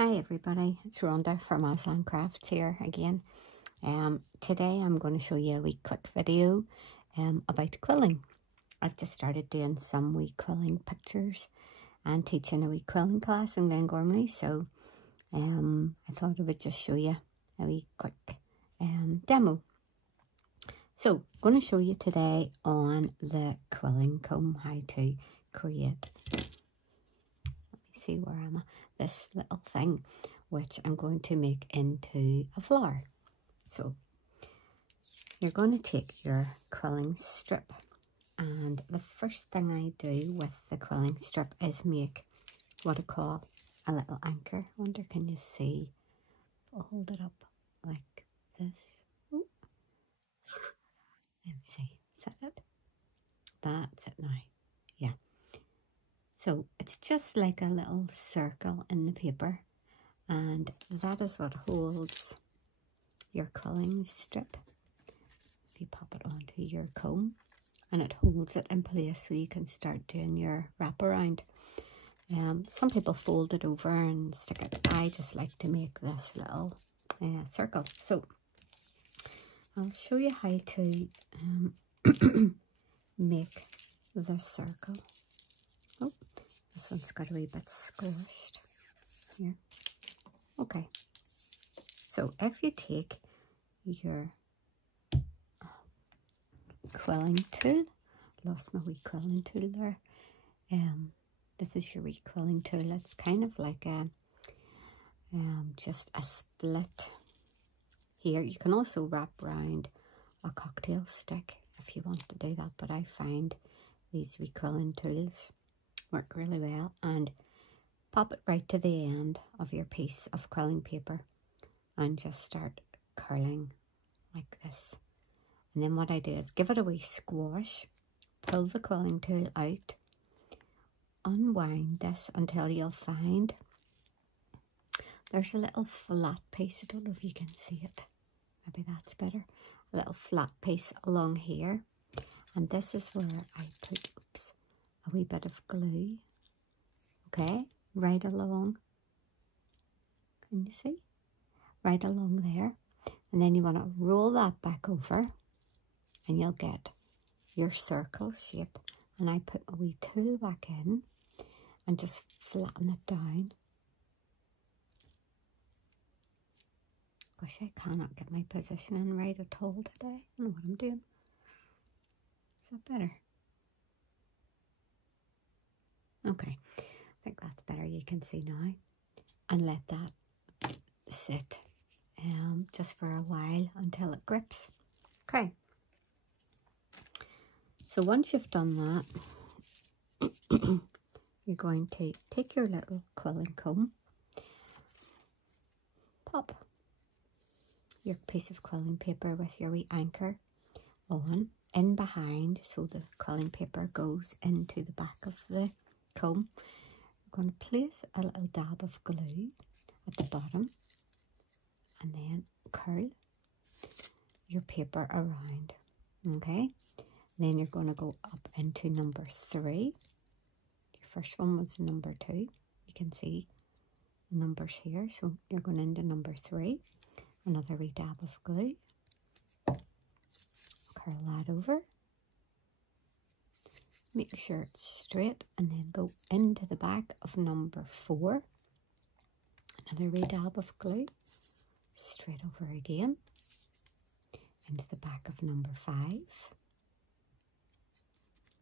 Hi everybody, it's Rhonda from Aslan Crafts here again. Today I'm going to show you a wee quick video about quilling. I've just started doing some wee quilling pictures and teaching a wee quilling class in Glengormley, so I thought I would just show you a wee quick demo. So I'm going to show you today on the quilling comb how to create, let me see where am I, this little thing which I'm going to make into a flower. So you're going to take your quilling strip, and the first thing I do with the quilling strip is make what I call a little anchor. I wonder, can you see? I'll hold it up like this. Ooh. Let me see, is that it? That's it now, yeah. So it's just like a little circle in the paper, and that is what holds your quilling strip. If you pop it onto your comb, and it holds it in place so you can start doing your wraparound. Some people fold it over and stick it. I just like to make this little circle. So I'll show you how to make the circle. Oh, this one's got a wee bit squished here. Okay, so if you take your quilling tool, lost my wee quilling tool there. This is your wee quilling tool. It's kind of like a just a split here. You can also wrap around a cocktail stick if you want to do that, but I find these wee quilling tools work really well. And pop it right to the end of your piece of quilling paper and just start curling like this. And then what I do is give it a wee squash, pull the quilling tool out, unwind this until you'll find there's a little flat piece. I don't know if you can see it, maybe that's better, a little flat piece along here, and this is where I put a wee bit of glue. Okay, right along, can you see? Right along there, and then you want to roll that back over and you'll get your circle shape. And I put a wee tool back in and just flatten it down. Gosh, I cannot get my positioning right at all today. I don't know what I'm doing. Is that better? Okay, I think that's better. You can see now. And let that sit just for a while until it grips. Okay. So once you've done that, you're going to take your little quilling comb, pop your piece of quilling paper with your wee anchor on in behind, so the quilling paper goes into the back of the comb. You're going to place a little dab of glue at the bottom and then curl your paper around. Okay, then you're going to go up into number 3. Your first one was number 2. You can see the numbers here. So you're going into number 3. Another wee dab of glue. Curl that over. Make sure it's straight, and then go into the back of number 4. Another wee dab of glue. Straight over again. Into the back of number 5.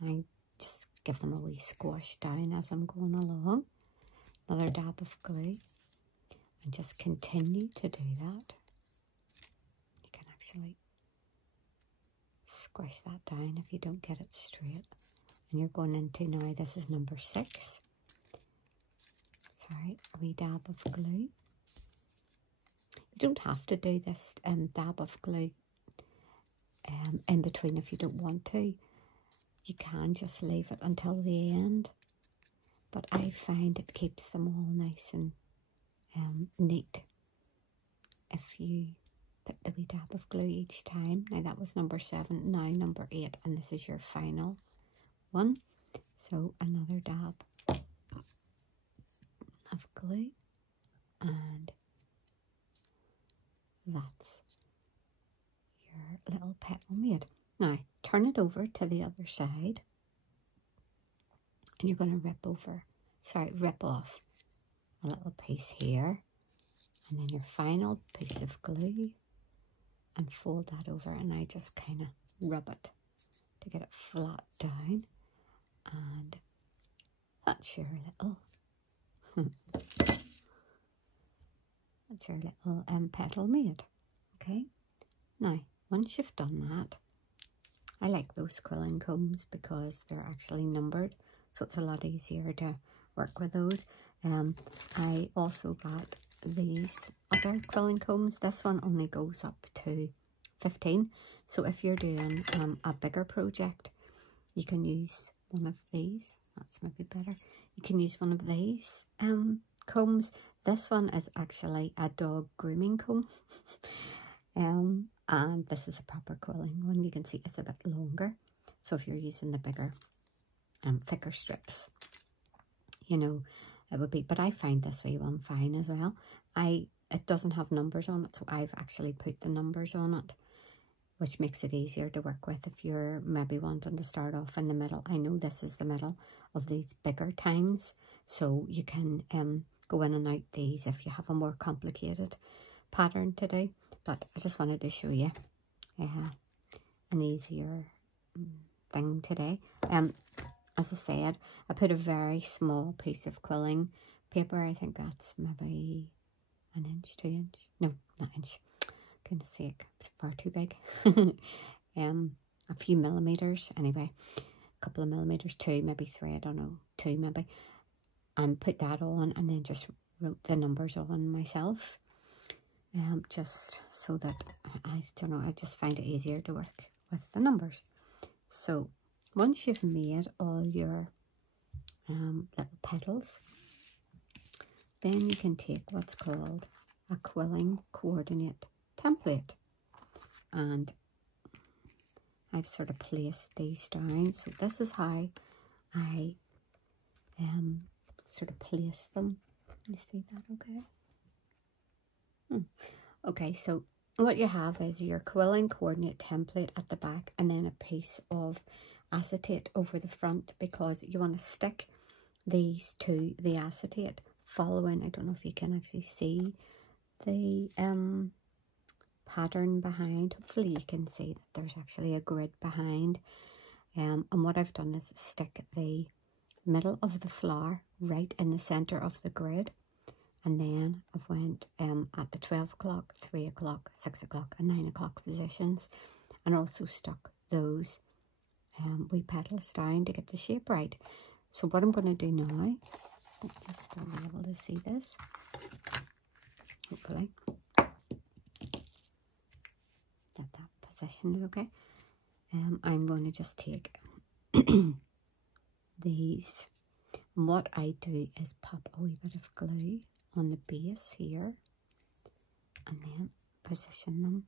I just give them a wee squash down as I'm going along. Another dab of glue, and just continue to do that. You can actually squish that down if you don't get it straight. And you're going into, now this is number 6. Sorry, a wee dab of glue. You don't have to do this dab of glue in between if you don't want to. You can just leave it until the end, but I find it keeps them all nice and neat if you put the wee dab of glue each time. Now that was number 7, now number 8, and this is your final one. So another dab of glue that's your little petal made. Now, turn it over to the other side. And you're going to rip off a little piece here. And then your final piece of glue. And fold that over. And I just kind of rub it to get it flat down. And that's your little... that's your little petal made. Okay? Now, once you've done that, I like those quilling combs because they're actually numbered, so it's a lot easier to work with those. I also got these other quilling combs. This one only goes up to 15, so if you're doing a bigger project, you can use one of these. That's maybe better. You can use one of these combs. This one is actually a dog grooming comb. And this is a proper quilling one. You can see it's a bit longer. So if you're using the bigger, thicker strips, you know, it would be, but I find this wee one fine as well. It doesn't have numbers on it, so I've actually put the numbers on it, which makes it easier to work with if you're maybe wanting to start off in the middle. I know this is the middle of these bigger tines, so you can go in and out these if you have a more complicated pattern to do. But I just wanted to show you an easier thing today. As I said, I put a very small piece of quilling paper. I think that's maybe an inch, 2 inch. No, not inch. Goodness sake, it's far too big. A few millimeters anyway. A couple of millimeters, 2, maybe 3, I don't know, 2 maybe. And put that on and then just wrote the numbers on myself. Just so that, I don't know, I just find it easier to work with the numbers. So once you've made all your little petals, then you can take what's called a quilling coordinate template, and I've sort of placed these down. So this is how I sort of place them. You see that okay? Okay, so what you have is your quilling coordinate template at the back and then a piece of acetate over the front, because you want to stick these to the acetate following. I don't know if you can actually see the pattern behind. Hopefully you can see that there's actually a grid behind. And what I've done is stick the middle of the flower right in the center of the grid. And then I've went at the 12 o'clock, 3 o'clock, 6 o'clock and 9 o'clock positions, and also stuck those wee petals down to get the shape right. So what I'm going to do now, you'll still be able to see this, hopefully. Get that positioned okay. I'm going to just take these, and what I do is pop a wee bit of glue on the base here and then position them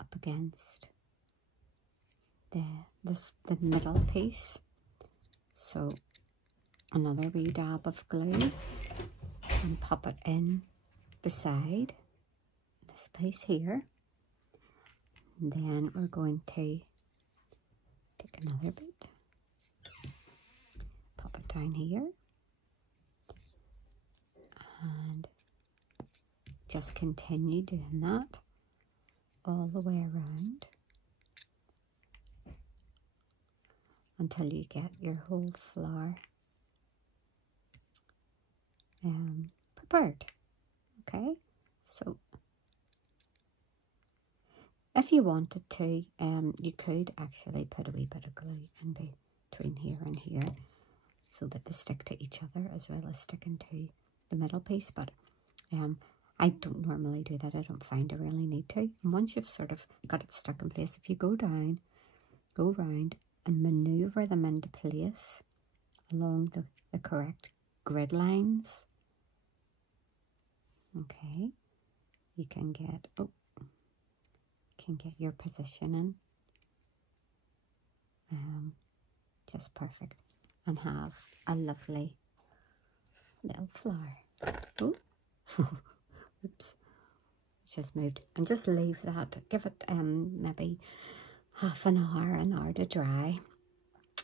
up against the middle piece. So another wee dab of glue and pop it in beside this piece here, and then we're going to take another bit, pop it down here, and just continue doing that all the way around until you get your whole flower prepared. Okay, so if you wanted to, you could actually put a wee bit of glue in between here and here so that they stick to each other as well as sticking to the middle piece, but I don't normally do that. I don't find I really need to. And once you've sort of got it stuck in place, if you go down, go round and maneuver them into place along the correct grid lines, okay, you can get your positioning just perfect and have a lovely little flower. Oh, oops, stitches moved, and just leave that. Give it maybe half an hour to dry.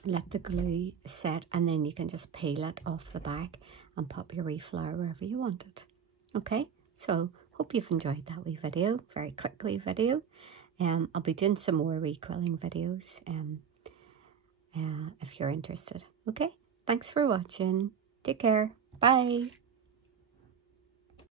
Let the glue set, and then you can just peel it off the back and pop your wee flower wherever you want it. Okay, so hope you've enjoyed that wee video, very quick wee video. I'll be doing some more wee quilling videos if you're interested. Okay, thanks for watching. Take care. Bye.